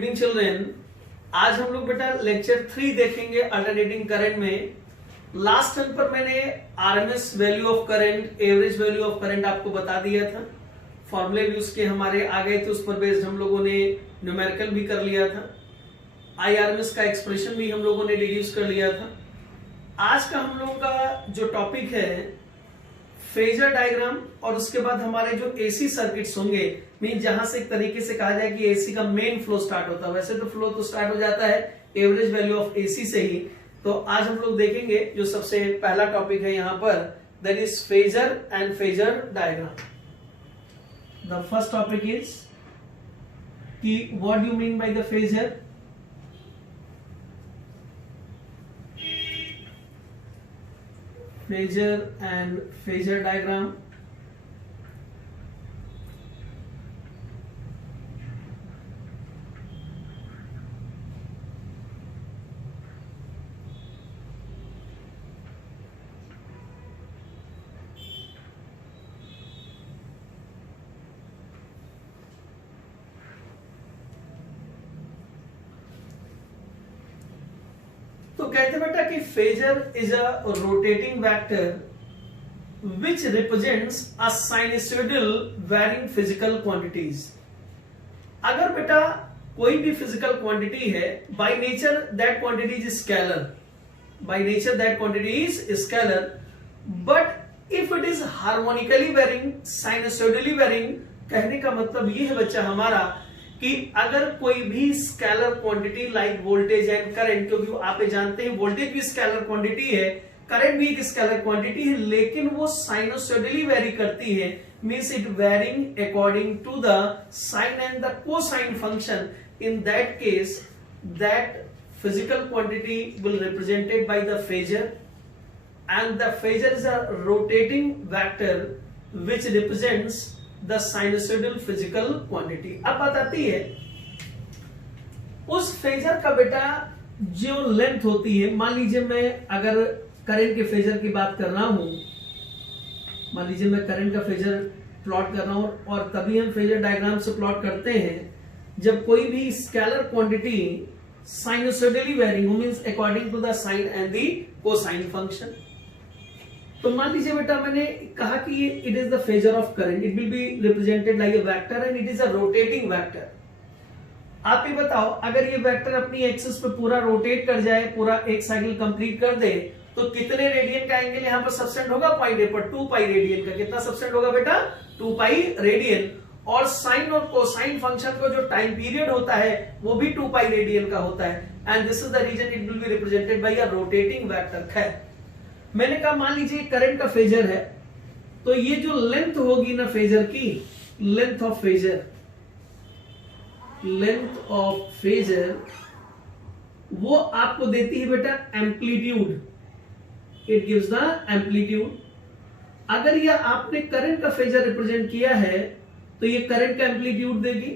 Evening children, आज हम लोग बेटा लेक्चर 3 देखेंगे अल्टरनेटिंग करंट में। लास्ट टाइम पर मैंने RMS value of current, average value of current आपको बता दिया था। फॉर्मूले भी उसके हमारे आ गए थे, उस पर बेस्ड हम लोगों ने न्यूमेरिकल भी कर लिया था। आईआरएमएस का एक्सप्रेशन भी हम लोगों ने डिड्यूस कर लिया था। आज का हम लोगों का जो टॉपिक है फेजर डायग्राम, और उसके बाद हमारे जो एसी सर्किट्स होंगे, मीन जहां से एक तरीके से कहा जाए कि एसी का मेन फ्लो स्टार्ट होता है। वैसे तो फ्लो तो स्टार्ट हो जाता है एवरेज वैल्यू ऑफ एसी से ही। तो आज हम लोग देखेंगे जो सबसे पहला टॉपिक है यहां पर, that is phasor and phasor diagram. The first topic is कि what you mean by the phasor. Phasor and phasor diagram। तो कहते बेटा कि phasor is a rotating vector which represents a sinusoidal varying physical quantities. अगर बेटा कोई भी physical quantity है, by nature that quantity is scalar, by nature that quantity is scalar, but if it is harmonically varying, sinusoidally varying, कहने का मतलब ये है बच्चा हमारा कि अगर कोई भी scalar quantity like voltage and current, क्योंकि आप जानते हैं वोल्टेज भी स्केलर क्वांटिटी है, करंट भी एक स्केलर क्वांटिटी है, लेकिन वो साइनोसॉइडली वेरी करती है, means it varying according to the sine and the cosine function. In that case that physical quantity will represented by the phasor, and the phasor is a rotating vector which represents the sinusoidal physical quantity. अब बात आती है उस phasor का बेटा जो length होती है। मान लीजिए मैं अगर करंट के फेजर की बात कर रहा हूं, मान लीजिए मैं करंट का फेजर प्लॉट कर रहा हूं, और तभी हम फेजर डायग्राम से प्लॉट करते हैं जब कोई भी स्केलर क्वांटिटी साइनसोइडली वेरिंग हो, means according to the sine and the cosine function. तो मान लीजिए बेटा मैंने कहा कि it is the phasor of current, it will be represented like a vector and it is a rotating vector. आप ये बताओ, अगर ये वेक्टर अपनी एक्सिस पे पूरा रोटेट कर जाए, पूरा एक साइकिल कंप्लीट कर दे, तो कितने रेडियन का एंगल यहाँ पर सबसेंड होगा? पॉइंट ए पर 2 पाई रेडियन का। कितना सबसेंड होगा बेटा? 2 पाई रेडियन। और साइन और कोसाइन फंक्शन का जो टाइम पीरियड होता है वो भी 2 पाई रेडियन का होता है, and this is the reason it will be represented by a rotating vector. खैर, मैंने कहा मान लीजिए करंट का फेजर है, तो ये जो लेंथ होगी ना फेजर की, length of phasor, length of phasor वो आपको देती है बेटा amplitude, it gives the amplitude. अगर यह आपने करंट का फेजर रिप्रेजेंट किया है तो ये करंट का एम्पलीट्यूड देगी।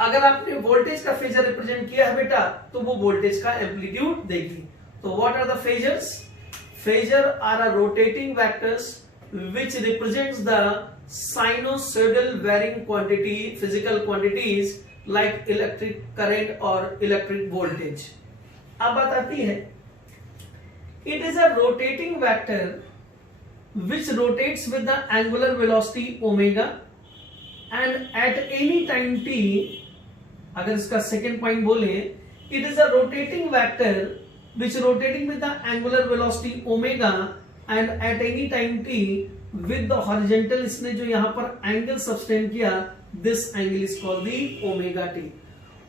अगर आपने वोल्टेज का फेजर रिप्रेजेंट किया है बेटा तो वो वोल्टेज का एम्पलीट्यूड देगी। तो what are the phasors? Phasor are a rotating vectors which represents the sinusoidal varying quantity, physical quantities like electric current or electric voltage। अब बात आती है, it is a rotating vector which rotates with the angular velocity omega and at any time t, अगर इसका second point बोले, it is a rotating vector which rotating with the angular velocity omega and at any time t with the horizontal, इसने जो यहां पर angle subtend किया, this angle is called the omega t।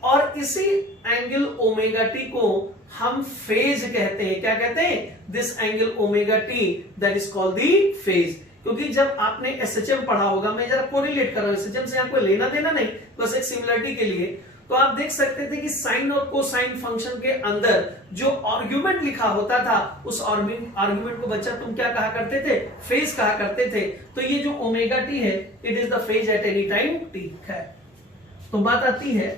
और इसी angle omega T को हम phase कहते हैं। क्या कहते हैं? This angle omega T that is called the phase. क्योंकि जब आपने एसएचएम पढ़ा होगा, मैं जरा कोरिलेट कर रहा हूं, एसएचएम से आपको लेना देना नहीं, बस एक सिमिलरिटी के लिए, तो आप देख सकते थे कि साइन और कोसाइन फंक्शन के अंदर जो आर्गुमेंट लिखा होता था, उस आर्गुमेंट को बच्चा तुम क्या कहा करते थे? फेज कहा करते थे। तो ये जो ओमेगा टी है, it is the phase at any time t है। तो बात आती है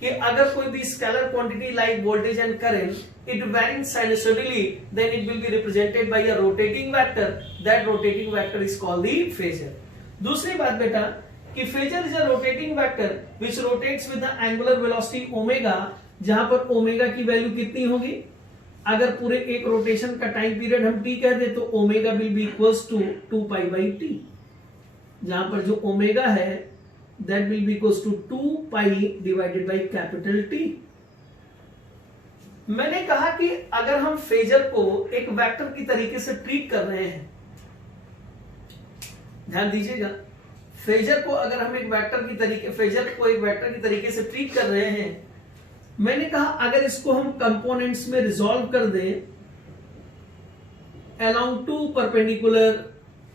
कि अगर कोई भी scalar quantity like voltage and current it varying sinusoidally, then it will be represented by a rotating vector, that rotating vector is called the phasor. दूसरी बात बेटा कि phasor is a rotating vector which rotates with the angular velocity omega, जहां पर omega की value कितनी होगी, अगर पूरे एक रोटेशन का टाइम पीरियड हम टी कह दे तो omega will be equals to 2 pi by T, जहां पर जो ओमेगा है that will be equals to 2 pi divided by capital T. मैंने कहा कि अगर हम फेजर को एक वेक्टर की तरीके से ट्रीट कर रहे हैं, ध्यान दीजिएगा, फेजर को अगर हम एक वेक्टर की तरीके से ट्रीट कर रहे हैं, मैंने कहा अगर इसको हम कंपोनेंट्स में रिजॉल्व कर दें अलोंग टू परपेंडिकुलर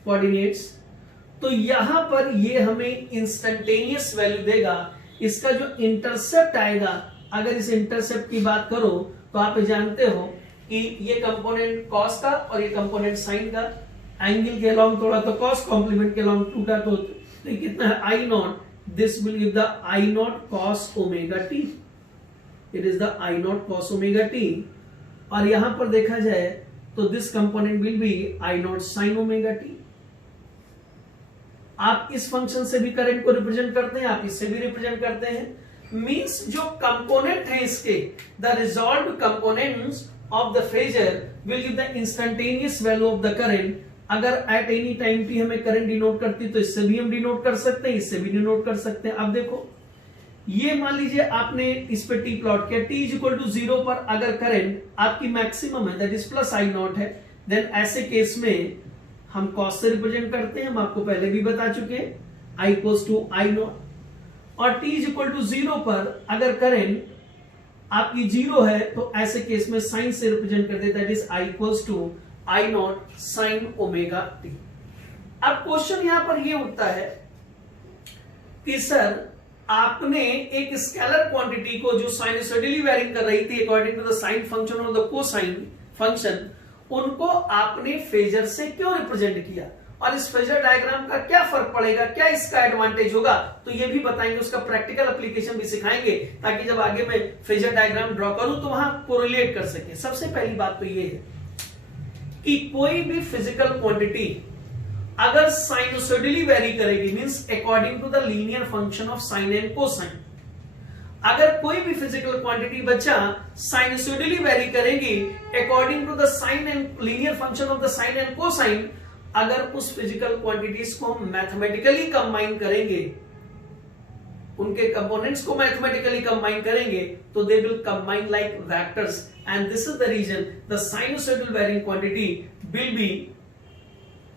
कोऑर्डिनेट्स, तो यहां पर ये हमें इंस्टेंटेनियस वैल्यू देगा। इसका जो इंटरसेप्ट आएगा, अगर इस इंटरसेप्ट की बात करो तो आप जानते हो कि ये कंपोनेंट कॉस का और ये कंपोनेंट साइन का, एंगल के अलोंग थोड़ा तो कॉस, कॉम्प्लीमेंट के अलोंग टूटा तो कितना है I nought, this will give the I nought cos omega t, it is the I nought cos omega t. और यहां पर देखा जाए तो this component will be I not sine omega t. आप इस फंक्शन से भी करंट को रिप्रेजेंट करते हैं, आप इससे भी रिप्रेजेंट करते हैं। मींस जो कंपोनेंट है इसके, the resolved components of the phasor will give the instantaneous value of the current. अगर एट एनी टाइम टी हमें करंट डिनोट करती तो इससे भी हम डिनोट कर सकते हैं, इससे भी डिनोट कर सकते हैं। अब देखो ये मान लीजिए आपने इस पे टी प्लॉट किया, टी इज इक्वल टू 0 पर अगर करंट आपकी मैक्सिमम है that is plus I not है, देन ऐसे केस में हम कॉस से रिप्रेजेंट करते हैं, हम आपको पहले भी बता चुके हैं, आई इक्वल्स टू आई नॉट। और टी इज इक्वल टू 0 पर अगर करंट आपकी 0 है तो ऐसे केस में साइन से रिप्रेजेंट कर देता है, that is I equals to I not sine omega T. अब क्वेश्चन यहां पर ये उठता है कि सर आपने एक स्केलर क्वांटिटी को जो साइनसॉइडली वेरिंग कर रही थी according to the sine function और द कोसाइन फंक्शन, उनको आपने फेजर से क्यों रिप्रेजेंट किया और इस फेजर डायग्राम का क्या फर्क पड़ेगा, क्या इसका एडवांटेज होगा, तो ये भी बताएंगे, उसका प्रैक्टिकल एप्लीकेशन भी सिखाएंगे ताकि जब आगे मैं फेजर डायग्राम ड्रॉ करूं तो वहां कोरिलेट कर सके। सबसे पहली बात तो ये है कि कोई भी फिजिकल क्वांटिटी अगर साइनसॉइडली वेरी करेगी, means according to the linear function of sine and cosine, अगर कोई भी फिजिकल क्वांटिटी बच्चा साइनसॉइडली वेरी करेगी according to the sine and linear function of the sine and cosine, अगर उस फिजिकल क्वांटिटीज को हम मैथमेटिकली कंबाइन करेंगे, उनके कंपोनेंट्स को मैथमेटिकली कंबाइन करेंगे तो they will combine like vectors, and this is the reason the sinusoidal varying quantity will be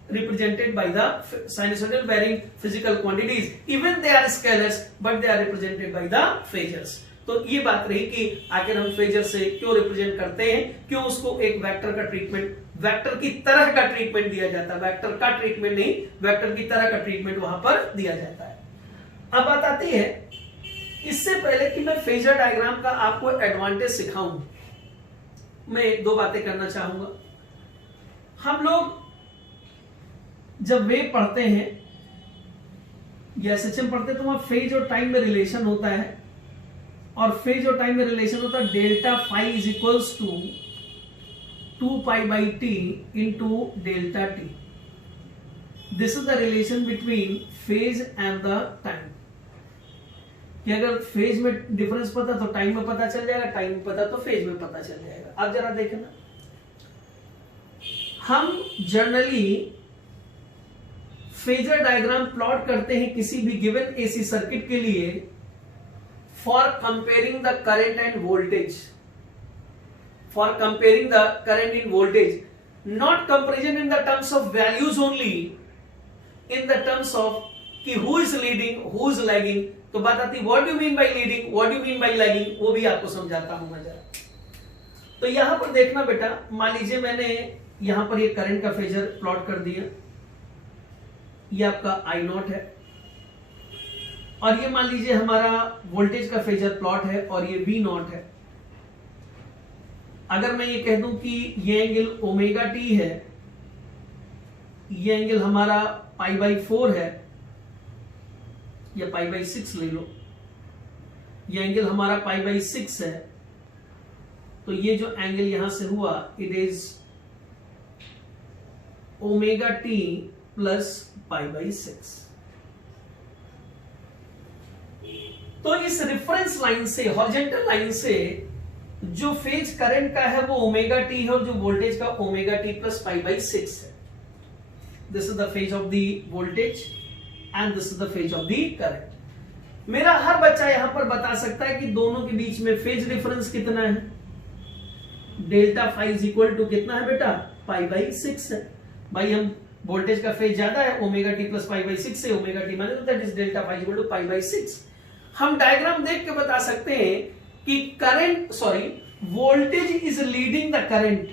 represented by the sinusoidal varying physical quantities, even they are scalars but they are represented by the phasors। तो ये बात रही कि आखिर हम phasor से क्यों represent करते हैं, क्यों उसको एक वेक्टर का ट्रीटमेंट, वेक्टर की तरह का ट्रीटमेंट दिया जाता है, वेक्टर का ट्रीटमेंट नहीं, वेक्टर की तरह का ट्रीटमेंट वहां पर दिया जाता है। अब बात आती है, इससे पहले कि मैं फेजर डायग्राम का आपको एडवांटेज सिखाऊं, मैं दो बातें करना चाहूंगा। हम लोग जब वेव पढ़ते हैं या एसएचएम पढ़ते हैं तो वहां फेज और टाइम में रिलेशन होता है, और फेज और टाइम में रिलेशन होता है delta phi is equals to 2 pi by T into delta T. This is the relation between phase and the time, कि अगर फेज में डिफरेंस पता तो टाइम में पता चल जाएगा, टाइम में पता तो फेज में पता चल जाएगा। अब जरा देखना, हम जनरली फेजर डायग्राम प्लॉट करते हैं किसी भी गिवन एसी सर्किट के लिए for comparing the current and voltage, for comparing the current in voltage, not comparison in the terms of values only, in the terms of कि who is leading who is lagging. तो बात आती है what do you mean by leading, what do you mean by lagging, वो भी आपको समझाता हूं मैं जरा। तो यहां पर देखना बेटा, मान लीजिए मैंने यहां पर ये करंट का फेजर प्लॉट कर दिया, ये आपका आई नॉट है, और ये मान लीजिए हमारा वोल्टेज का फेजर प्लॉट है और ये वी नॉट है। अगर मैं ये कह दूं कि ये एंगल ओमेगा टी है, ये एंगल हमारा पाई बाई 4 है या पाई बाई 6 ले लो, ये एंगल हमारा पाई बाई 6 है, तो ये जो एंगल यहां से हुआ it is omega T plus pi by 6। तो इस रेफरेंस लाइन से, हॉरिजॉन्टल लाइन से जो फेज करंट का है वो ओमेगा टी है और जो वोल्टेज का omega T plus pi by 6 है। This is the phase of the voltage and this is the phase of the current. मेरा हर बच्चा यहां पर बता सकता है कि दोनों के बीच में फेज डिफरेंस कितना है। Delta phi is equal to कितना है बेटा, पाई बाई 6 है। भाई हम वोल्टेज का फेज ज्यादा है, omega T plus pi by 6 से ओमेगा टी माने तो that is delta phi equal to pi by 6। हम डायग्राम देख के बता सकते हैं कि current voltage is leading the current,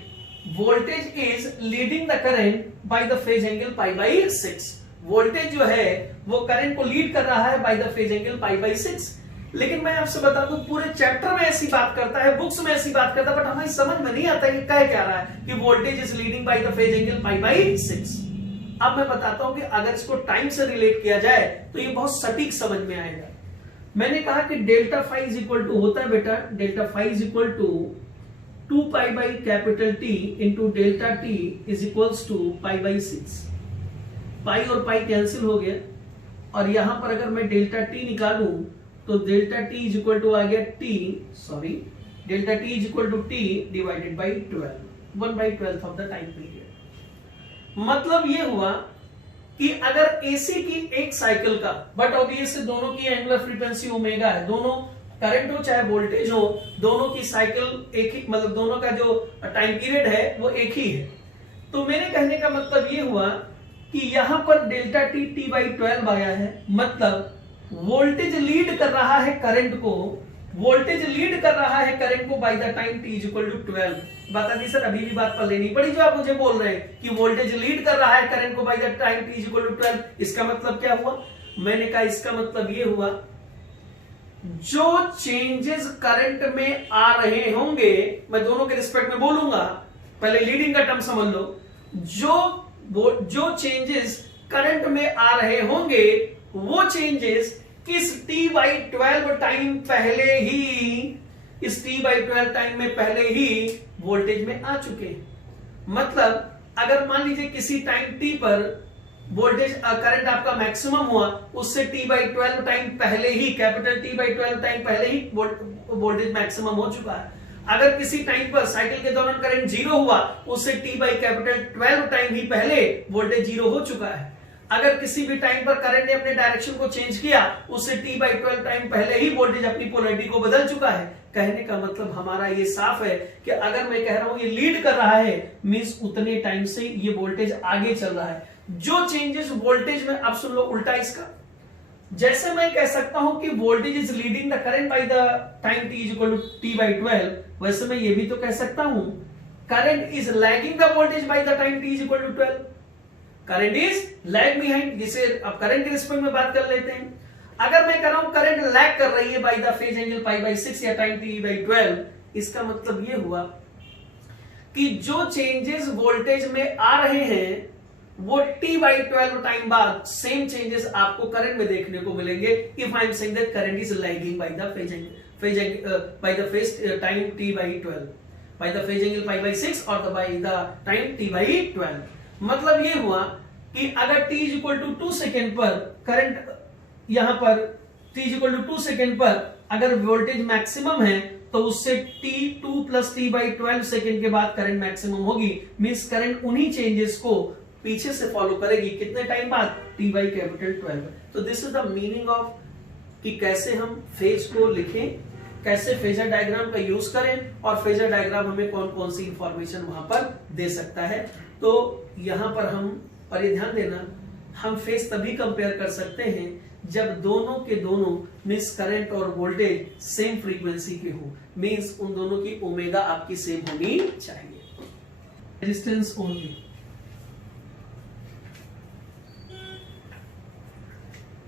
voltage is leading the current by the phase angle pi by 6। Voltage जो है वो करंट को लीड कर रहा है by the phase angle pi by 6। लेकिन मैं आपसे बता दूं पूरे चैप्टर में ऐसी बात करता है, बुक्स में ऐसी बात करता है, बट हमें समझ में नहीं आता कि कह क्या रहा है कि voltage is leading by the phase angle pi by 6। अब मैं बताता हूं कि अगर इसको टाइम से रिलेट किया जाए तो ये बहुत सटीक समझ में आएगा। मैंने कहा कि delta phi is equal to होता है बेटा, delta phi is equal to 2 pi by capital T into delta T is equals to pi by 6। Pi और पाई कैंसिल हो गया और यहां पर अगर मैं डेल्टा टी निकालूं तो delta T is equal to आ गया delta T is equal to t divided by 12, 1/12 of the time period. मतलब ये हुआ कि अगर एसी की एक साइकिल का, बट ऑब्वियसली दोनों की एंगुलर फ्रीक्वेंसी ओमेगा है, दोनों करंट हो चाहे वोल्टेज हो, दोनों की साइकिल एक ही, मतलब दोनों का जो टाइम पीरियड है वो एक ही है। तो मेरे कहने का मतलब ये हुआ कि यहां पर डेल्टा टी टी बाई 12 आया है, मतलब वोल्टेज लीड कर रहा है करंट को, वोल्टेज लीड कर रहा है करंट को by the time T is equal to 12। बता दी सर, अभी भी बात पर लेनी पड़ी जो आप मुझे बोल रहे हैं कि वोल्टेज लीड कर रहा है करंट को by the time T is equal to 12। इसका मतलब क्या हुआ? मैंने कहा इसका मतलब ये हुआ जो चेंजेस करंट में आ रहे होंगे, मैं दोनों के रिस्पेक्ट में बोलूंगा, पहले लीडिंग का टर्म समझ लो, जो चेंजेस करंट में आ रहे होंगे वो चेंजेस किस t बाई 12 टाइम पहले ही, इस t बाई 12 टाइम में पहले ही वोल्टेज में आ चुके हैं। मतलब अगर मान लीजिए किसी टाइम t पर वोल्टेज करंट आपका मैक्सिमम हुआ, उससे t बाई 12 टाइम पहले ही, कैपिटल T बाई 12 टाइम पहले ही वोल्टेज मैक्सिमम हो चुका है। अगर किसी टाइम पर साइकिल के दौरान करंट जीरो हुआ, उससे t बाई कैपिटल 12 टाइम ही पहले वोल्टेज जीरो हो चुका है। अगर किसी भी टाइम पर करंट ने अपने डायरेक्शन को चेंज किया, उससे t बाई 12 टाइम पहले ही वोल्टेज अपनी पोलैरिटी को बदल चुका है। कहने का मतलब हमारा ये साफ है कि अगर मैं कह रहा हूं ये लीड कर रहा है, मींस उतने टाइम से ये वोल्टेज आगे चल रहा है। जो चेंजेस वोल्टेज में, अब सुन लो उल्टा इसका, जैसे मैं कह सकता हूं कि voltage is leading the current by the time t is equal to t by 12, वैसे मैं ये भी तो कह सकता हूं current is lagging the voltage by the time t is equal to 12। Current is lag behind, जिसे अब करंट के रिस्पेक्ट में बात कर लेते हैं। अगर मैं कह रहा हूं करंट लैग कर रही है by the phase angle pi by 6 या टाइम t बाई 12, इसका मतलब ये हुआ कि जो चेंजेस वोल्टेज में आ रहे हैं वो t बाई 12 टाइम बाद सेम चेंजेस आपको करंट में देखने को मिलेंगे। If I am saying that current is lagging by the phase time t by 12, by the phase angle pi by 6 और by the time t by 12। मतलब ये हुआ कि अगर t is equal to 2 second पर करंट, यहां पर t is equal to 2 second पर अगर वोल्टेज मैक्सिमम है तो उससे t2 plus t by 12 second के बाद करंट मैक्सिमम होगी। मींस करंट उन्हीं चेंजेस को पीछे से फॉलो करेगी, कितने टाइम बाद? t by capital 12। तो this is the meaning of कि कैसे हम फेज को लिखें, कैसे फेजर डायग्राम का यूज करें और फेजर डायग्राम हमें कौन कौन सी इंफॉर्मेशन वहां पर दे सकता है। तो यहां पर हम, और ये ध्यान देना, हम फेज तभी कंपेयर कर सकते हैं जब दोनों के दोनों मींस करंट और वोल्टेज सेम फ्रीक्वेंसी के हो, मींस उन दोनों की ओमेगा आपकी सेम होनी चाहिए। रेजिस्टेंस ओनली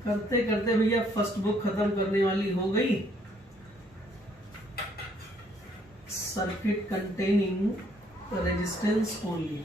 करते करते भैया फर्स्ट बुक खत्म करने वाली हो गई। Circuit containing resistance only.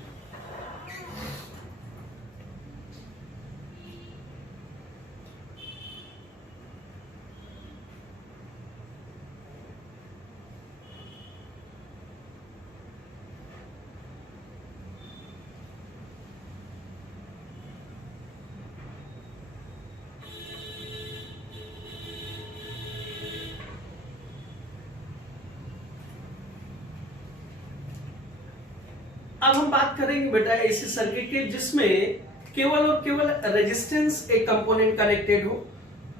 अब हम बात करेंगे बेटा ऐसे सर्किट के जिसमें केवल और केवल रेजिस्टेंस एक कंपोनेंट कनेक्टेड हो,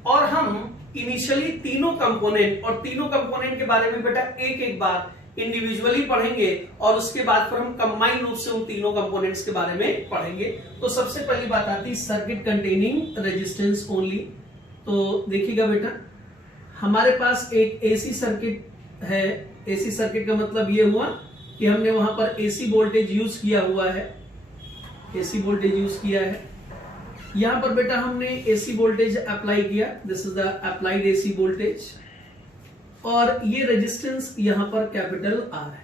और हम इनिशियली तीनों कंपोनेंट के बारे में बेटा एक एक बार इंडिविजुअली पढ़ेंगे और उसके बाद फिर हम कंबाइन रूप से उन तीनों कंपोनेंट्स के बारे में पढ़ेंगे। तो सबसे पहली बात आती है सर्किट कंटेनिंग रेजिस्टेंस ओनली। तो देखिएगा बेटा, हमारे पास एक एसी सर्किट है। एसी सर्किट का मतलब ये हुआ कि हमने वहां पर एसी वोल्टेज यूज किया हुआ है, एसी वोल्टेज यूज किया है। यहां पर बेटा हमने एसी वोल्टेज अप्लाई किया, this is the applied AC voltage, और ये रेजिस्टेंस यहां पर कैपिटल आर है।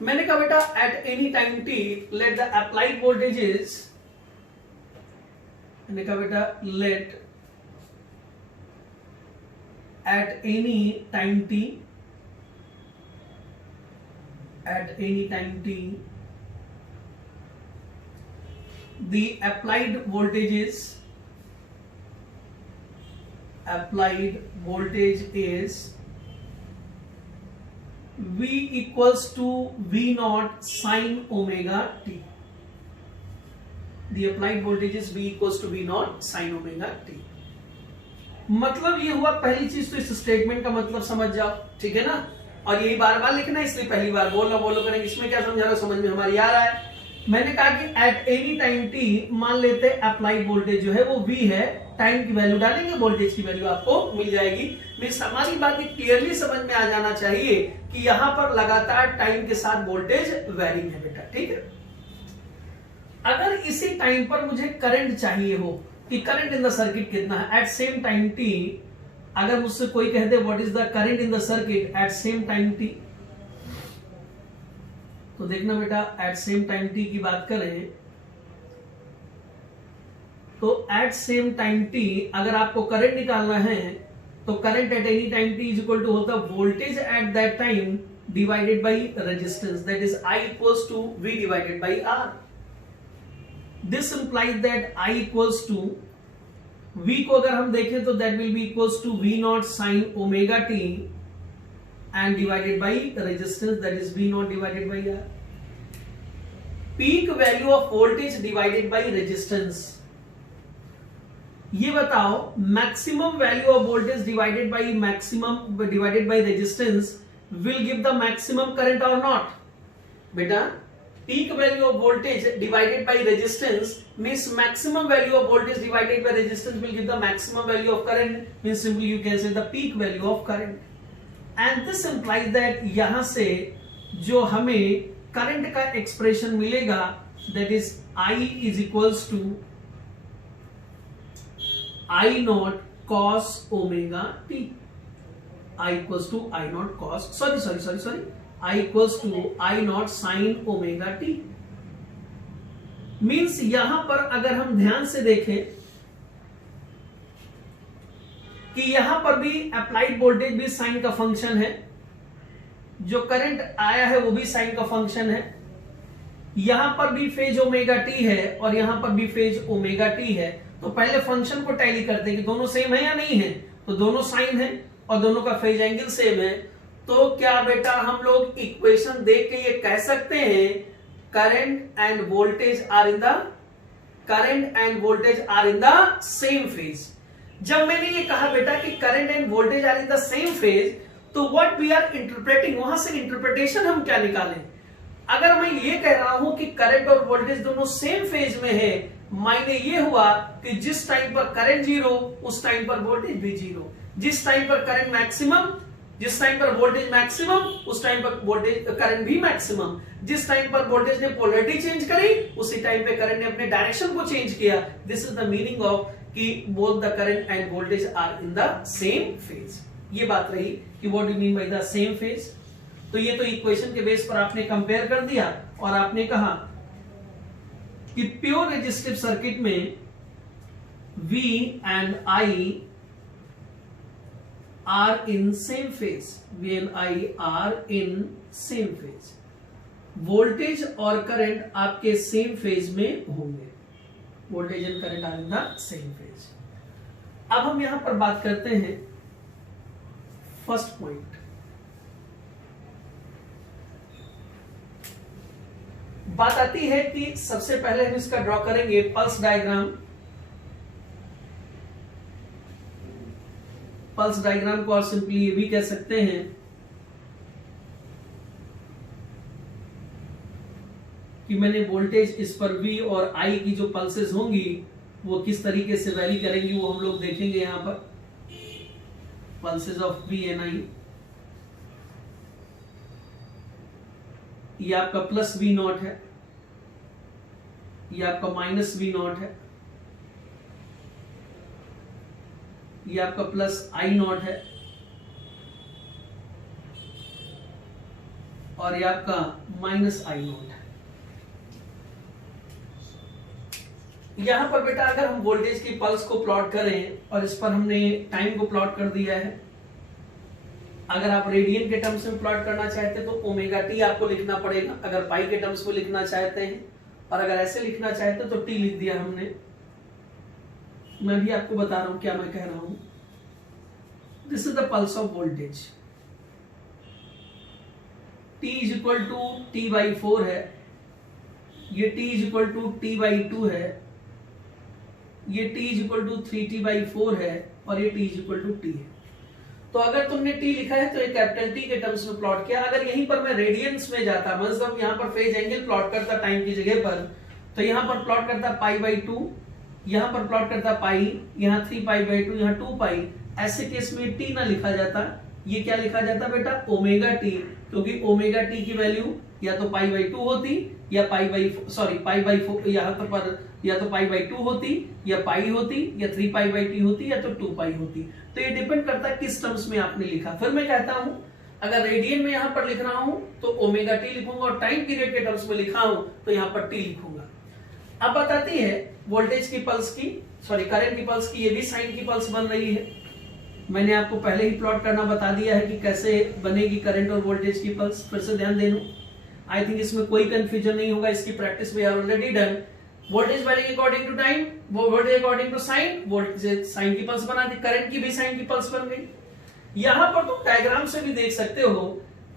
मैंने कहा बेटा at any time T let the applied voltages, मैंने कहा बेटा let at any time T, at any time t the applied voltage is V equals to V naught sin omega t. The applied voltage is V equals to V naught sin omega t. मतलब ये हुआ पहली चीज। तो इस statement का मतलब समझ जाओ, ठीक है ना, और यही बार बार लिखना है, इसलिए पहली बार बोलो करेंगे। इसमें क्या समझा रहा हूं, समझ में हमारी आ रहा है। मैंने कहा कि एट एनी टाइम टी मान लेते हैं अप्लाइड वोल्टेज जो है वो V है, टाइम की वैल्यू डालेंगे, वोल्टेज की वैल्यू आपको मिल जाएगी। मींस हमारी बात क्लियरली समझ में आ जाना चाहिए कि यहां पर लगातार टाइम के साथ वोल्टेज वेरिंग है बेटा, ठीक है। अगर इसी टाइम पर मुझे करंट चाहिए हो कि करंट इन द सर्किट कितना है एट सेम टाइम टी, अगर मुझसे कोई कह दे what is the current in the circuit at same time t, तो देखना बेटा एट सेम टाइम टी की बात करें तो एट सेम टाइम टी अगर आपको करंट निकालना है तो current at any time T is equal to होता voltage at that time divided by resistance, that is I equals to V divided by R। This implies that I equals to V को अगर हम देखें तो that will be equals to V not sine omega t and divided by resistance, that is V nought divided by R। Peak value of voltage divided by resistance, ये बताओ maximum value of voltage divided by resistance will give the maximum current और not. बेटा peak value of voltage divided by resistance means maximum value of voltage divided by resistance will give the maximum value of current, means simply you can say the peak value of current, and this implies that यहां से जो हमें current का expression मिलेगा that is I is equals to I naught cos omega t, I equals to I naught cos sorry I equals to I naught sin omega t। Means यहां पर अगर हम ध्यान से देखें कि यहां पर भी अप्लाइड वोल्टेज भी साइन का फंक्शन है, जो करंट आया है वो भी साइन का फंक्शन है, यहां पर भी फेज ओमेगा टी है और यहां पर भी फेज ओमेगा टी है। तो पहले फंक्शन को टैली करते हैं कि दोनों सेम है या नहीं है, तो दोनों साइन है और दोनों का फेज एंगल सेम है। तो क्या बेटा हम लोग इक्वेशन देख के ये कह सकते हैं current and voltage are in the same phase. जब मैंने ये कहा बेटा कि current and voltage are in the same phase, तो व्हाट वी आर इंटरप्रेटिंग, वहां से इंटरप्रिटेशन हम क्या निकालें। अगर मैं ये कह रहा हूं कि करंट और वोल्टेज दोनों सेम फेज में है, मायने ये हुआ कि जिस टाइम पर करंट जीरो उस टाइम पर वोल्टेज भी जीरो, जिस टाइम पर करंट मैक्सिमम, जिस टाइम पर वोल्टेज मैक्सिमम उस टाइम पर वोल्टेज करंट भी मैक्सिमम, जिस टाइम पर वोल्टेज ने पोलैरिटी चेंज करी उसी टाइम पे करंट ने अपने डायरेक्शन को चेंज किया। This is the meaning of कि both the current and voltage are in the same phase. ये बात रही कि what do mean by the same phase. तो ये तो इक्वेशन के बेस पर आपने कंपेयर कर दिया और आपने कहा कि प्योर रेजिस्टिव सर्किट में V and I are in same phase, V and I are in same phase। Voltage और करंट आपके सेम फेज में होंगे, voltage and current are in the same phase. अब हम यहां पर बात करते हैं फर्स्ट पॉइंट। बात आती है कि सबसे पहले हम इसका ड्रॉ करेंगे पल्स डायग्राम। पल्स डायग्राम को और सिंपली ये भी कह सकते हैं कि मैंने वोल्टेज इस पर V और I की जो पल्सेस होंगी वो किस तरीके से वैरी करेंगी वो हम लोग देखेंगे। यहां पर pulses of V and I, ये आपका प्लस V0 है, ये आपका माइनस V0 है, ये आपका प्लस I0 है और ये आपका माइनस I0 है। यहां पर बेटा अगर हम वोल्टेज की पल्स को प्लॉट करें और इस पर हमने टाइम को प्लॉट कर दिया है, अगर आप रेडियन के टर्म्स में प्लॉट करना चाहते हैं तो ओमेगा टी आपको लिखना पड़ेगा, अगर पाई के टर्म्स में लिखना चाहते हैं, और अगर ऐसे लिखना चाहते हैं तो टी लिख दिया हमने। मैं भी आपको बता रहा हूं क्या मैं कह रहा हूं। This is the pulse of voltage. T is equal to T by 4 है, ये T is equal to T by 2 है, ये T is equal to 3t by 4 है और ये T is equal to T है। तो अगर तुमने T लिखा है तो ये कैपिटल T के टर्म्स में प्लॉट किया। अगर यहीं पर मैं रेडियंस में जाता, मतलब यहां पर फेज एंगल प्लॉट करता टाइम की जगह पर, तो यहां पर प्लॉट करता पाई बाई 2, यहां पर प्लॉट करता पाई, यहां 3 पाई बाई 2, यहां 2 पाई। ऐसे केस में T ना लिखा जाता, ये क्या लिखा जाता बेटा ओमेगा टी, क्योंकि ओमेगा टी की वैल्यू या तो पाई बाई 2 होती या पाई बाई पाई 4 यहाँ पर या तो पाई बाई 2 होती या पाई होती या 3 पाई बाई टी होती या तो 2 पाई होती। तो ये डिपेंड करता है किस टर्म्स में आपने लिखा। फिर मैं कहता हूं अगर रेडियन में यहां पर लिख रहा हूं तो ओमेगा टी लिखूंगा और टाइम पीरियड के टर्म्स में लिखा हूं तो यहां पर टी लिखूंगा। अब बताती है वोल्टेज की पल्स की, करंट की पल्स की, ये भी साइन की पल्स बन रही है। मैंने आपको पहले ही प्लॉट करना बता दिया है कि कैसे बनेगी करंट और वोल्टेज की पल्स। फिर से ध्यान देना, आई थिंक इसमें कोई कंफ्यूजन नहीं होगा, इसकी practice we have already done. Voltage value according to time, वो voltage according to sine, voltage sine की पल्स बना दी, करंट की भी साइन की पल्स बन गई। यहां पर तुम डायग्राम से भी देख सकते हो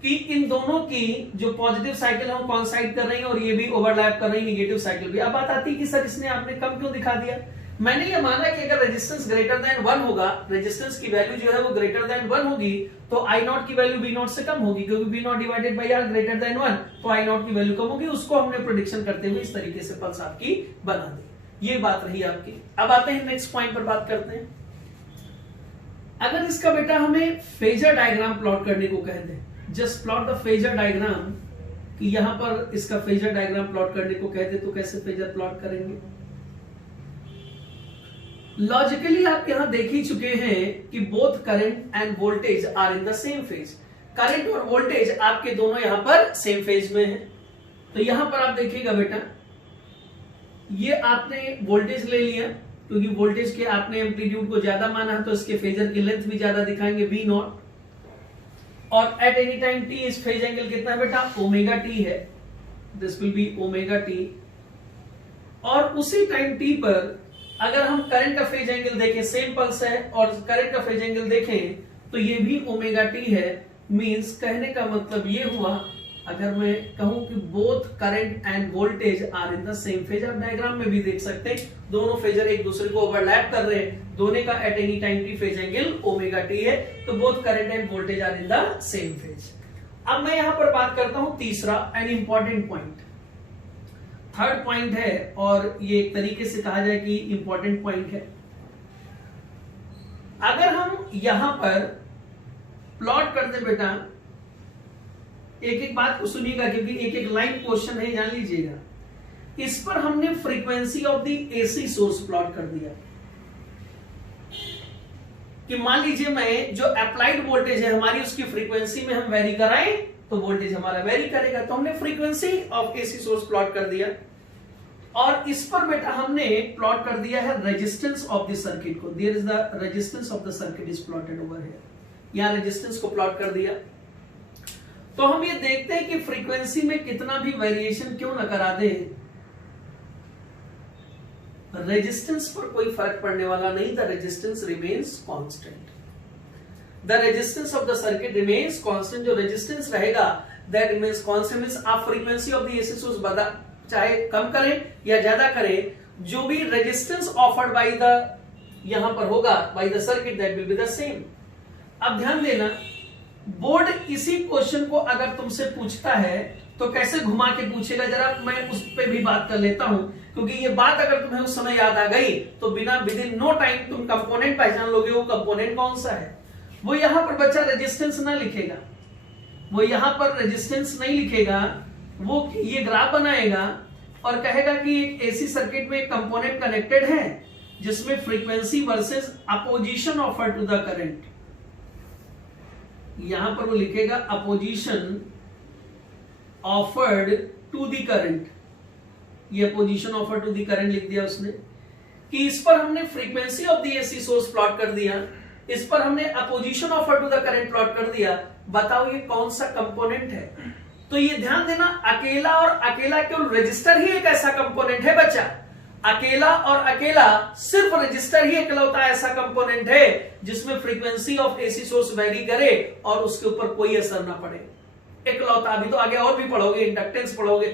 कि इन दोनों की जो पॉजिटिव साइकिल है वो कॉन्साइड कर रही है और ये भी ओवरलैप कर रही है नेगेटिव साइकिल भी। अब बात आती है कि सर इसने आपने कम क्यों दिखा दिया। मैंने ये माना कि अगर रेजिस्टेंस ग्रेटर देन 1 होगा, रेजिस्टेंस की वैल्यू जो है वो ग्रेटर देन 1 होगी, तो I नॉट की वैल्यू V नॉट से कम होगी, क्योंकि V nought divided by R greater than 1, तो I नॉट की वैल्यू कम होगी। उसको हमने प्रेडिक्शन करते हुए इस तरीके से पल्स आपकी बना दी। ये बात रही आपकी। अब आते हैं नेक्स्ट पॉइंट पर बात करते हैं। अगर इसका बेटा हमें फेजर डायग्राम प्लॉट करने को कह दे, just plot the phasor diagram, कि यहां पर इसका फेजर डायग्राम प्लॉट करने को कह दे, तो कैसे फेजर प्लॉट करेंगे। लॉजिकली आप यहां देख ही चुके हैं कि both current and voltage are in the same phase. Current और वोल्टेज आपके दोनों यहां पर सेम फेज में है। तो यहां पर आप देखिएगा बेटा, ये आपने वोल्टेज ले लिया, क्योंकि वोल्टेज के आपने एम्पलीट्यूड को ज्यादा माना है तो इसके फेजर की लेंथ भी ज्यादा दिखाएंगे V नॉट, और एट एनी टाइम t इस फेज एंगल कितना है बेटा ओमेगा टी है, this will be omega t. और उसी टाइम t पर अगर हम करंट का फेज एंगल देखें, सेम पल्स है और करंट का फेज एंगल देखें तो ये भी ओमेगा टी है। मींस कहने का मतलब ये हुआ, अगर मैं कहूं कि both current and voltage are in the same phase, आप डायग्राम में भी देख सकते हैं दोनों फेजर एक दूसरे को ओवरलैप कर रहे हैं, दोनों का at any time T phase angle omega T है, तो both current and voltage are in the same phase. अब मैं यहां पर बात करता हूं तीसरा and important point, third point है, और ये एक तरीके से कहा जाए कि इंपॉर्टेंट पॉइंट है। अगर हम यहां पर प्लॉट कर दे बेटा, एक एक बात को सुनिएगा क्योंकि एक एक लाइन क्वेश्चन है, जान लीजिएगा। इस पर हमने frequency of the AC source plot कर दिया कि मान लीजिए मैं जो अप्लाइड वोल्टेज है हमारी, उसकी फ्रीक्वेंसी में हम वेरी कराएं तो वोल्टेज हमारा वेरी करेगा। तो हमने frequency of AC source plot कर दिया, और इस पर बेटा हमने प्लॉट कर दिया है रेजिस्टेंस ऑफ द सर्किट को। There is the resistance of the circuit is plotted over here, यहां रेजिस्टेंस को प्लॉट कर दिया। तो हम ये देखते हैं कि फ्रीक्वेंसी में कितना भी वेरिएशन क्यों न करा दे, रेजिस्टेंस पर कोई फर्क पड़ने वाला नहीं, the resistance remains constant. The resistance of the circuit remains constant. जो रेजिस्टेंस रहेगा दैट रिमेन्स कांस्टेंट, मींस आप frequency of the AC source बता चाहे कम करें या ज्यादा करें, जो भी रेजिस्टेंस ऑफर्ड बाय द यहां पर होगा by the circuit that will be the same. अब ध्यान देना, बोर्ड इसी क्वेश्चन को अगर तुमसे पूछता है तो कैसे घुमा के पूछेगा, जरा मैं उस पे भी बात कर लेता हूं, क्योंकि ये बात अगर तुम्हें उस समय याद आ गई तो बिना विद इन नो टाइम तुम कंपोनेंट पहचान लोगे। वो कंपोनेंट कौन सा है? वो यहां पर बच्चा रेजिस्टेंस ना लिखेगा, वो यहां पर रेजिस्टेंस नहीं लिखेगा, वो ये ग्राफ बनाएगा और कहेगा कि एक एसी सर्किट में एक कंपोनेंट कनेक्टेड है जिसमें frequency versus opposition offer to the current, यहां पर वो लिखेगा opposition offered to the current, ये opposition offered to the current लिख दिया उसने, कि इस पर हमने frequency of the AC source plot कर दिया, इस पर हमने opposition offered to the current plot कर दिया, बताओ ये कौन सा कंपोनेंट है? तो ये ध्यान देना, अकेला और अकेला केवल रजिस्टर ही एक ऐसा कंपोनेंट है बच्चा, अकेला और अकेला सिर्फ रजिस्टर ही इकलौता ऐसा कंपोनेंट है जिसमें frequency of AC source very करे और उसके ऊपर कोई असर ना पड़े, इकलौता। अभी तो आगे और भी पढ़ोगे, इंडक्टेंस पढ़ोगे,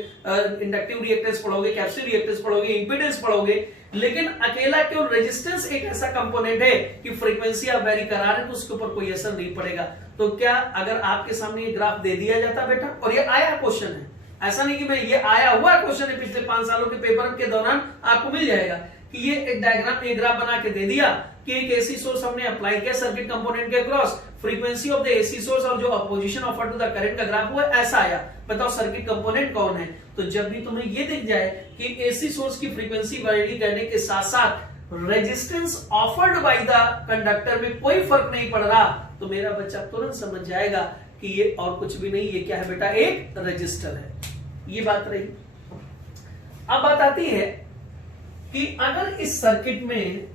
इंडक्टिव रिएक्टेंस पढ़ोगे, कैपेसिटिव रिएक्टेंस पढ़ोगे, इंपीडेंस पढ़ोगे, लेकिन अकेला केवल रेजिस्टेंस एक ऐसा कंपोनेंट है कि फ्रीक्वेंसी आप वेरी करा रहे हैं तो उसके ऊपर कोई असर नहीं पड़ेगा। तो क्या अगर आपके सामने ये ग्राफ दे दिया जाता बेटा, और ये आया क्वेश्चन है, ऐसा नहीं कि मैं ये आया हुआ क्वेश्चन है पिछले 5 सालों के पेपर के दौरान आपको मिल जाएगा कि ये एक डायग्राम, एक ग्राफ बना के दे दिया कि एक एसी सोर्स हमने अप्लाई किया सर्किट कंपोनेंट के across, frequency of the AC source और जो opposition offer to the current का ग्राफ हुआ ऐसा आया, बताओ सर्किट कंपोनेंट कौन है? तो जब भी तुम्हें ये दिख जाए कि एसी सोर्स की फ्रीक्वेंसी वेरी करने के साथ साथ resistance offered by the conductor में कोई फर्क नहीं पड़ रहा, तो मेरा बच्चा तुरंत समझ जाएगा कि ये और कुछ भी नहीं, ये क्या है बेटा, एक रजिस्टर है। ये बात रही। अब बात आती है कि अगर इस सर्किट में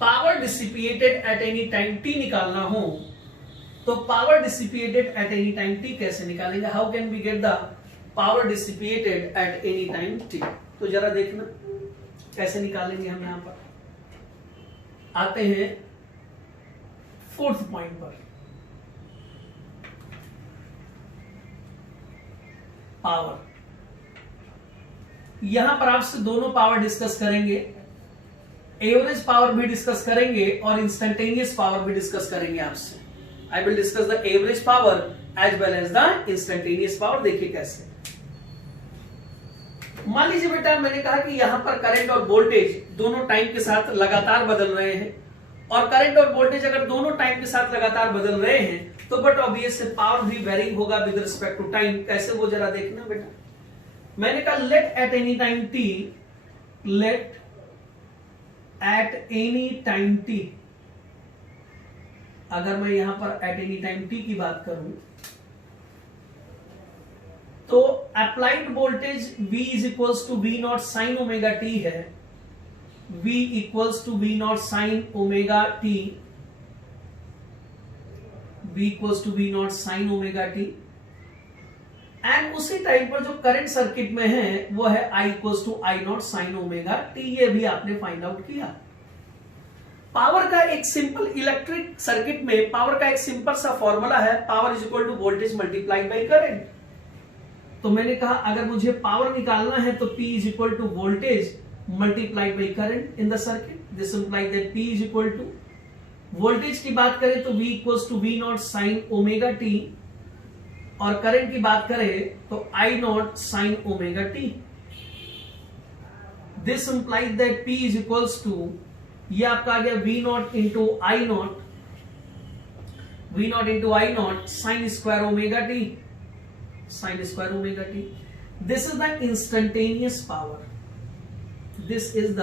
power dissipated at any time t निकालना हो तो power dissipated at any time t कैसे निकालेंगे? How can we get the power dissipated at any time t? तो जरा देखना कैसे निकालेंगे हम। यहां पर आते हैं 4th पॉइंट पर, पावर। यहां पर आपसे दोनों पावर डिस्कस करेंगे, एवरेज पावर भी डिस्कस करेंगे और इंस्टेंटेनियस पावर भी डिस्कस करेंगे आपसे। I will discuss the average power as well as the instantaneous power. देखिए कैसे। मान लीजिए बेटा मैंने कहा कि यहां पर करंट और वोल्टेज दोनों टाइम के साथ लगातार बदल रहे हैं, और करंट और वोल्टेज अगर दोनों टाइम के साथ लगातार बदल रहे हैं तो बट ऑब्वियस पावर भी वेरिंग होगा विद रिस्पेक्ट टू टाइम। कैसे वो जरा देखना बेटा। मैंने कहा let at any time T, let at any time t, अगर मैं यहां पर एट एनी टाइम टी की बात करूं तो applied voltage V is equals to V not sine omega T है, V equals to V not sine omega t, V equals to V not sine omega t, and उसी time पर जो current circuit में है वो है I equals to I naught sine omega t. ये भी आपने फाइंड आउट किया। पावर का एक सिंपल इलेक्ट्रिक सर्किट में पावर का एक सिंपल सा फॉर्मूला है, power is equal to voltage multiplied by current. तो मैंने कहा अगर मुझे पावर निकालना है तो P is equal to voltage multiplied by current in the circuit. This implies that P is equal to, voltage की बात करें तो V equals to V not sine omega t, और करंट की बात करें तो I naught sine omega t. This implies that P is equals to, ये आपका आ गया V naught into I naught, V naught into I naught sine square omega T, sign square omega t. This is the instantaneous power, this is the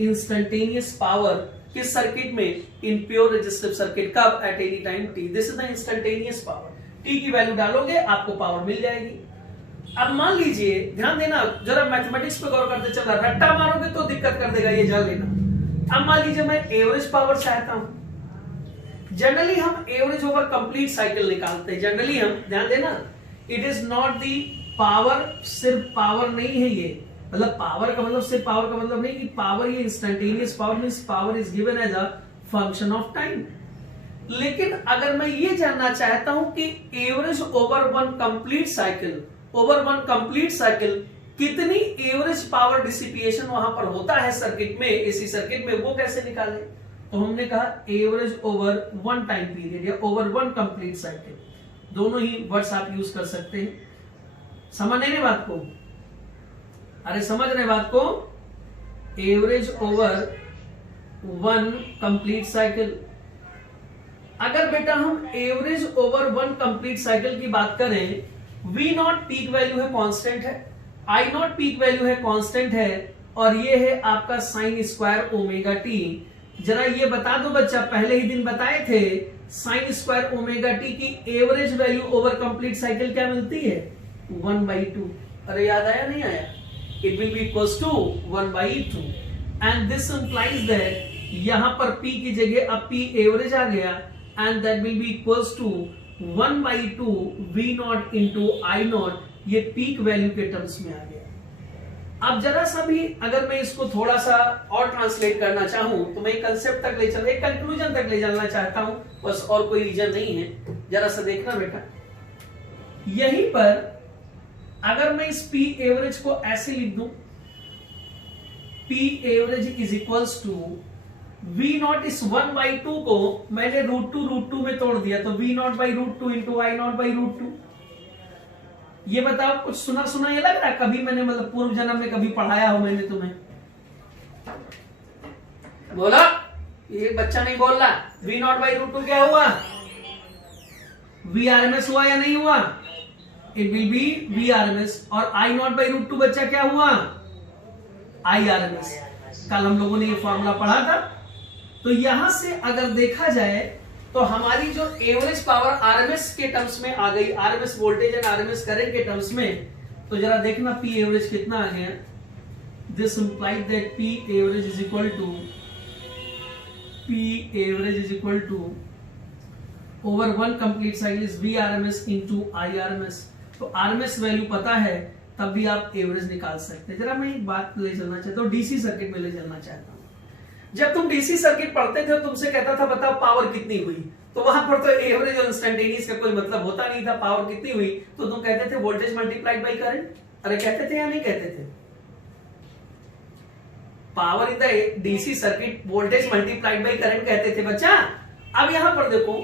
instantaneous power किस circuit में? In pure resistive circuit. कब? At any time t. This is the instantaneous power. T की value डालोगे आपको power मिल जाएगी। अब मान लीजिए, ध्यान देना जरा, मैथमेटिक्स पे गौर करते चल रहा, रट्टा मारोगे तो दिक्कत कर देगा, ये जान लेना। अब मान लीजिए मैं एवरेज पावर चाहता हूं। जनरली हम एवरेज ओवर कंप्लीट साइकिल निकालते हैं। जनरली हम, ध्यान देना, it is not the power, सिर्फ पावर नहीं है ये, मतलब पावर का मतलब सिर्फ पावर का मतलब नहीं कि पावर ये instantaneous power means power is given as a function of time. लेकिन अगर मैं ये जानना चाहता हूं कि average over one complete cycle कितनी एवरेज पावर डिसिपिएशन वहां पर होता है सर्किट में, एसी सर्किट में, वो कैसे निकालें? तो हमने कहा average over one time period या ओवर वन कंप्लीट साइकिल, दोनों ही वर्ड्स आप यूज कर सकते हैं। समझ रहे बात को? अरे समझ रहे बात को? Average over one complete cycle. अगर बेटा हम average over one complete cycle की बात करें, वी नॉट पीक वैल्यू है कांस्टेंट है, आई नॉट पीक वैल्यू है कांस्टेंट है, और ये है आपका साइन स्क्वायर ओमेगा टी। जरा ये बता दो बच्चा, पहले ही दिन बताए थे साइन स्क्वायर ओमेगा टी की average value over complete cycle क्या मिलती है? 1/2। अरे याद आया नहीं आया? It will be equals to 1/2 and this implies that यहां पर P की जगह अब P एवरेज आ गया and that will be equals to 1/2 V naught into I naught, ये पीक वैल्यू के टर्म्स में आ गया। अब जरा सा भी अगर मैं इसको थोड़ा सा और ट्रांसलेट करना चाहूं तो मैं कंसेप्ट तक ले चल, एक कंक्लूजन तक ले जाना चाहता हूं, बस और कोई रीजन नहीं है। जरा सा देखना बेटा, यहीं पर अगर मैं इस P एवरेज को ऐसे लिख दूं, P average is equals to V naught, इस 1/2 को मैंने √2 में तोड़ दिया, तो V not by √2 into I not by √2। ये बताओ, कुछ सुना सुना ये लग रहा है? कभी मैंने मतलब पूर्व जन्म में कभी पढ़ाया हो मैंने तुम्हें? बोला? ये बच्चा नहीं बोल रहा। V नॉट बाई √2 क्या हुआ? VRMS हुआ या नहीं हुआ? It will B VRMS। और आई नॉट बाई √2 बच्चा क्या हुआ? IRMS। कल हम लोगों ने ये फॉर्मूला पढ़ा था। तो यहां से अगर देखा जाए तो हमारी जो एवरेज पावर आरएमएस के टर्म्स में आ गई, RMS voltage and RMS current के टर्म्स में, तो जरा देखना P एवरेज कितना आ गया। This implies that P average is equal to over one complete cycle is VRMS into IRMS। तो आरएमएस वैल्यू पता है तब भी आप एवरेज निकाल सकते हैं। जरा मैं एक बात ले चलना चाहता हूँ, डीसी सर्किट में ले चलना चाहता हूँ। जब तुम डीसी सर्किट पढ़ते थे तुमसे कहता था बताओ पावर कितनी हुई, तो वहां पर तो एवरेज और इंस्टेंटेनियस का कोई मतलब होता नहीं था। पावर कितनी हुई तो तुम कहते थे वोल्टेज मल्टीप्लाइड बाई करंट। अरे कहते थे या नहीं कहते थे? Power in the DC circuit voltage multiplied by current कहते थे बच्चा। अब यहां पर देखो,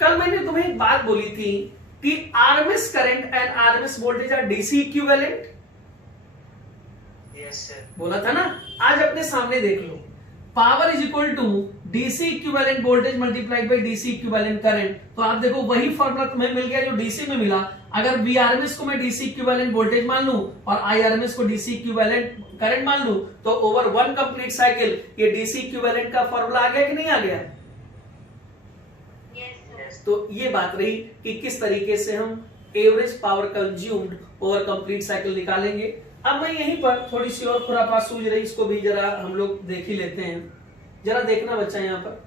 कल मैंने तुम्हें एक बात बोली थी कि RMS current and RMS voltage are DC equivalent. Yes sir, बोला था ना। आज अपने सामने देख लो, power is equal to DC equivalent voltage multiplied by DC equivalent current. तो आप देखो वही फॉर्मूला तुम्हें मिल गया जो डीसी में मिला। अगर VRMS को मैं डीसी इक्विवेलेंट वोल्टेज मान लूं और IRMS को डीसी इक्विवेलेंट करंट मान लूं, तो ओवर वन कंप्लीट साइकिल ये डीसी इक्विवेलेंट का फॉर्मूला आ गया कि नहीं आ गया? yes, तो ये बात रही कि किस तरीके से हम average power consumed over complete cycle निकालेंगे। अब मैं यहीं पर थोड़ी सी और खुरापात सूझ रही, इसको भी जरा हम लोग देख ही लेते हैं। जरा देखना बच्चा यहां पर,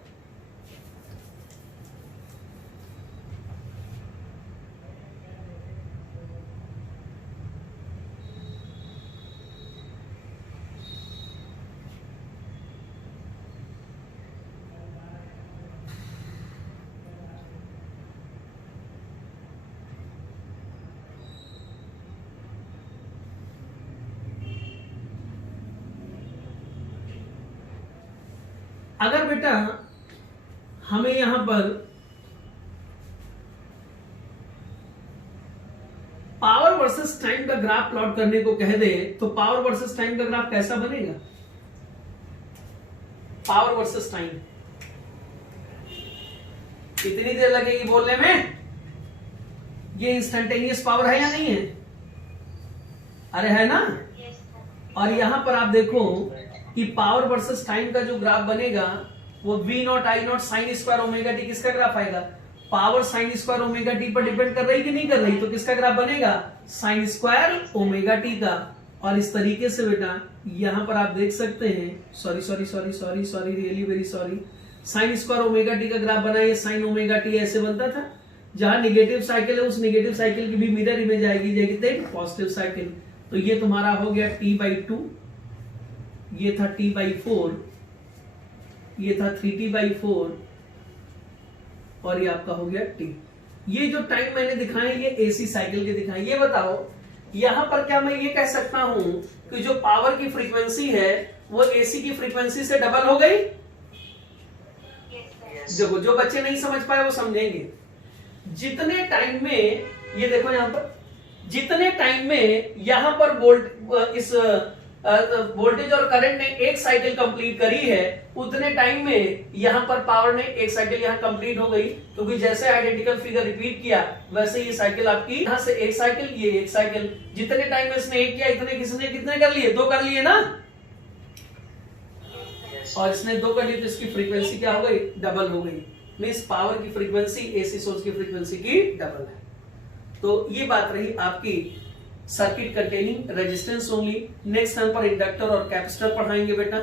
अगर बेटा हमें यहां पर पावर वर्सेस टाइम का ग्राफ प्लॉट करने को कह दे, तो पावर वर्सेस टाइम का ग्राफ कैसा बनेगा? पावर वर्सेस टाइम कितनी देर लगेगी बोलने में? ये इंस्टेंटेनियस पावर है या नहीं है? अरे है ना। और यहां पर आप देखो कि पावर वर्सेस टाइम का जो ग्राफ बनेगा वो V not I not sine square omega T, किसका ग्राफ आएगा? Power sine square omega T पर डिपेंड कर रही कि नहीं कर रही, तो किसका ग्राफ बनेगा? साइन स्क्वायर ओमेगा टी का। और इस तरीके से बेटा यहां पर आप देख सकते हैं, sorry really very sorry, sign square omega T का ग्राफ बना, ये साइन ओमेगा टी ऐसे बनता था। जहां नेगेटिव साइकिल है उस नेगेटिव साइकिल की भी मिरर इमेज आएगी पॉजिटिव साइकिल। तो ये तुम्हारा हो गया T/2, ये था T/4, ये था 3T/4, और ये आपका हो गया टी। ये जो टाइम मैंने दिखाए ये एसी साइकिल के दिखाए। ये बताओ यहां पर क्या मैं ये कह सकता हूं कि जो पावर की फ्रीक्वेंसी है वो एसी की फ्रीक्वेंसी से डबल हो गई? देखो जो बच्चे नहीं समझ पाए वो समझेंगे। जितने टाइम में, ये देखो यहां पर, जितने टाइम में यहां पर वोल्टेज और करंट ने एक साइकिल कंप्लीट करी है, उतने टाइम में यहां पर पावर ने एक साइकिल यहां कंप्लीट हो गई, क्योंकि जैसे आइडेंटिकल फिगर रिपीट किया वैसे ये साइकिल आपकी, यहां से एक साइकिल, ये एक साइकिल, जितने टाइम में इसने एक किया इतने किसने कितने कर लिए? 2 कर लिए ना, और इसने 2 कर लिए तो इसकी फ्रीक्वेंसी क्या हो गई? डबल हो गई। मींस पावर की फ्रीक्वेंसी एसी सोर्स की फ्रीक्वेंसी की डबल है। तो ये बात रही आपकी circuit containing resistance only. Next time पर इंडक्टर और कैपेसिटर पढ़ाएंगे बेटा।